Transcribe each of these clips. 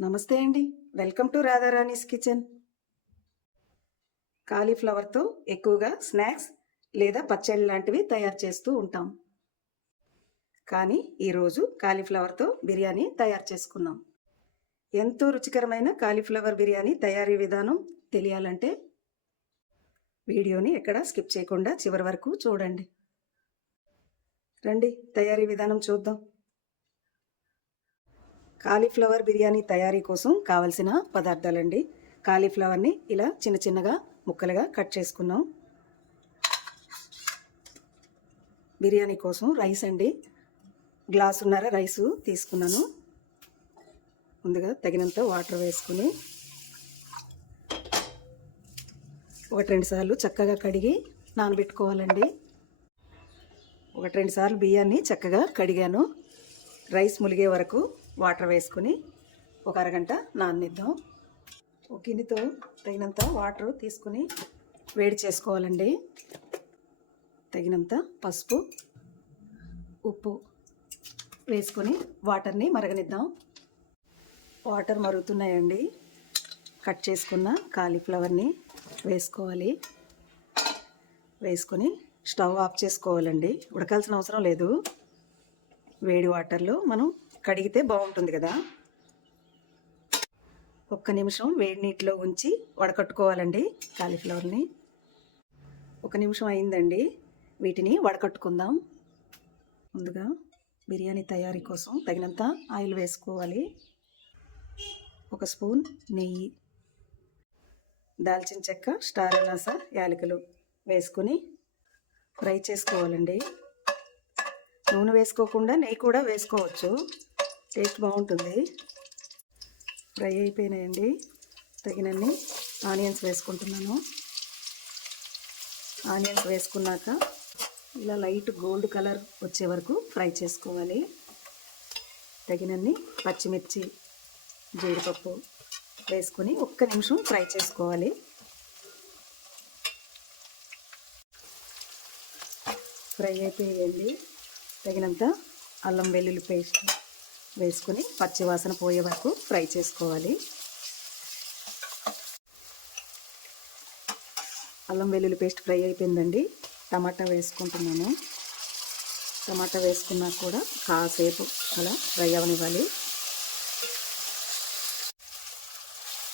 నమస్తే అండి. Welcome to Radharani's kitchen. కాలీఫ్లవర్తో ఎక్కువగా స్నాక్స్ లేదా పచ్చళ్ళు లాంటివి తయారు చేస్తూ ఉంటాం. కానీ ఈరోజు కాలీఫ్లవర్తో బిర్యానీ తయారు చేసుకున్నాం. ఎంతో రుచికరమైన కాలీఫ్లవర్ బిర్యానీ తయారీ విధానం తెలియాలంటే వీడియోని ఎక్కడ స్కిప్ చేయకుండా చివరి వరకు చూడండి. రండి తయారీ విధానం చూద్దాం. కాలీఫ్లవర్ బిర్యానీ తయారీ కోసం కావలసిన పదార్థాలండి. కాలీఫ్లవర్ని ఇలా చిన్న చిన్నగా ముక్కలుగా కట్ చేసుకున్నాం. బిర్యానీ కోసం రైస్ అండి. గ్లాసున్నర రైసు తీసుకున్నాను. ముందుగా తగినంత వాటర్ వేసుకుని ఒకటి రెండు సార్లు చక్కగా కడిగి నానబెట్టుకోవాలండి. ఒకటి రెండు సార్లు బియ్యాన్ని చక్కగా కడిగాను. రైస్ ములిగే వరకు వాటర్ వేసుకుని ఒక అరగంట నాననిద్దాం. ఒక గిన్నెతో తగినంత వాటర్ తీసుకుని వేడి చేసుకోవాలండి. తగినంత పసుపు ఉప్పు వేసుకొని వాటర్ని మరగనిద్దాం. వాటర్ మరుగుతున్నాయండి. కట్ చేసుకున్న కాలీఫ్లవర్ని వేసుకోవాలి. వేసుకొని స్టవ్ ఆఫ్ చేసుకోవాలండి. ఉడకాల్సిన అవసరం లేదు. వేడి వాటర్లో మనం కడిగితే బాగుంటుంది కదా. ఒక్క నిమిషం వేడి నీటిలో ఉంచి వడకట్టుకోవాలండి కాలీఫ్లవర్ని. ఒక నిమిషం అయిందండి. వీటిని వడకట్టుకుందాం. ముందుగా బిర్యానీ తయారీ కోసం తగినంత ఆయిల్ వేసుకోవాలి. ఒక స్పూన్ నెయ్యి దాల్చిన చెక్క స్టార్ అనాస యాలకులు వేసుకొని ఫ్రై చేసుకోవాలండి. నూనె వేసుకోకుండా నెయ్యి కూడా వేసుకోవచ్చు. టేస్ట్ బాగుంటుంది. ఫ్రై అయిపోయినాయండి. తగినన్ని ఆనియన్స్ వేసుకుంటున్నాను. ఆనియన్స్ వేసుకున్నాక ఇలా లైట్ గోల్డ్ కలర్ వచ్చే వరకు ఫ్రై చేసుకోవాలి. తగినన్ని పచ్చిమిర్చి జీడిపప్పు వేసుకొని ఒక్క నిమిషం ఫ్రై చేసుకోవాలి. ఫ్రై అయిపోయాయండి తగినంత అల్లం వెల్లుల్లి పేస్ట్ వేసుకొని పచ్చివాసన పోయే వరకు ఫ్రై చేసుకోవాలి. అల్లం వెల్లుల్లి పేస్ట్ ఫ్రై అయిపోయిందండి. టమాటా వేసుకుంటున్నాను. టమాటా వేసుకున్నా కూడా కాసేపు అలా ఫ్రై అవనివ్వాలి.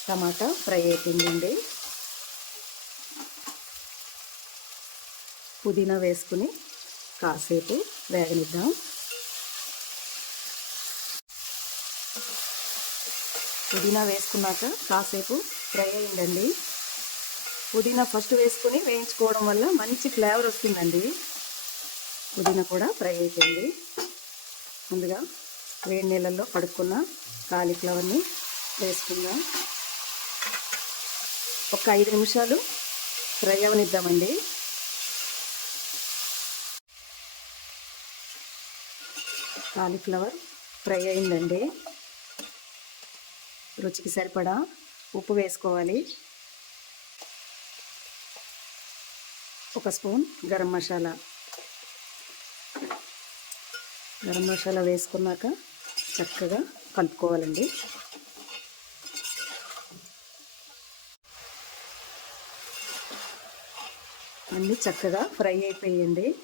టమాటా ఫ్రై అయిపోయిందండి. పుదీనా వేసుకుని కాసేపు వేగనిద్దాం. పుదీనా వేసుకున్నాక కాసేపు ఫ్రై అయ్యిందండి. పుదీనా ఫస్ట్ వేసుకుని వేయించుకోవడం వల్ల మంచి ఫ్లేవర్ వస్తుందండి. పుదీనా కూడా ఫ్రై అయిపోయింది. ముందుగా వేడి నీళ్ళల్లో కడుక్కున్న కాలీఫ్లవర్ని వేసుకుందాం. ఒక ఐదు నిమిషాలు ఫ్రై అవనిద్దామండి. కాలీఫ్లవర్ ఫ్రై అయిందండి. రుచికి సరిపడా ఉప్పు వేసుకోవాలి. ఒక స్పూన్ గరం మసాలా. గరం మసాలా వేసుకున్నాక చక్కగా కలుపుకోవాలండి. అన్నీ చక్కగా ఫ్రై అయిపోయండి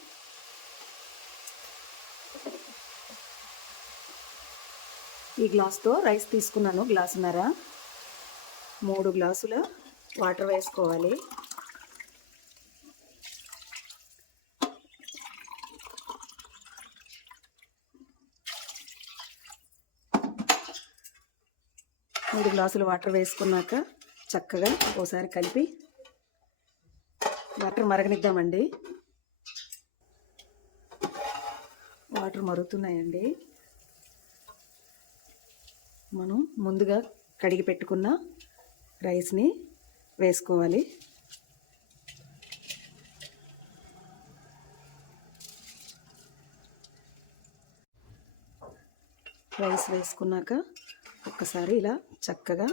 ఈ గ్లాస్తో రైస్ తీసుకున్నాను గ్లాసున్నర. మూడు గ్లాసుల వాటర్ వేసుకోవాలి. మూడు గ్లాసులు వాటర్ వేసుకున్నాక చక్కగా ఒకసారి కలిపి వాటర్ మరగనిద్దామండి. వాటర్ మరుగుతున్నాయండి. మనం ముందుగా కడిగి పెట్టుకున్న రైస్ని వేసుకోవాలి. రైస్ వేసుకున్నాక ఒక్కసారి ఇలా చక్కగా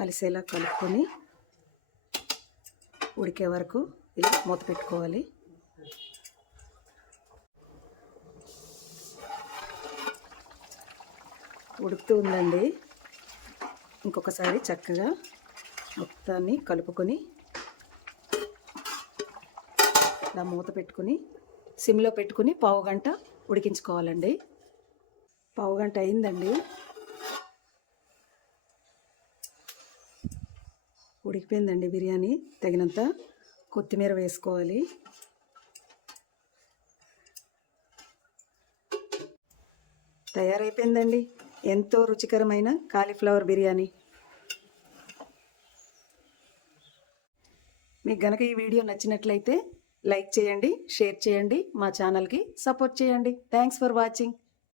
కలిసేలా కలుపుకొని ఉడికే వరకు ఇలా మూత పెట్టుకోవాలి. ఉడుకుతూ ఉందండి. ఇంకొకసారి చక్కగా మొత్తాన్ని కలుపుకొని ఇలా మూత పెట్టుకుని సిమ్లో పెట్టుకుని పావు గంట ఉడికించుకోవాలండి. పావు గంట అయిందండి. ఉడికిపోయిందండి బిర్యానీ. తగినంత కొత్తిమీర వేసుకోవాలి. తయారైపోయిందండి. ఎంతో రుచికరమైన కాలీఫ్లవర్ బిర్యానీ. మీకు గనక ఈ వీడియో నచ్చినట్లయితే లైక్ చేయండి షేర్ చేయండి మా ఛానల్కి సపోర్ట్ చేయండి. Thanks for watching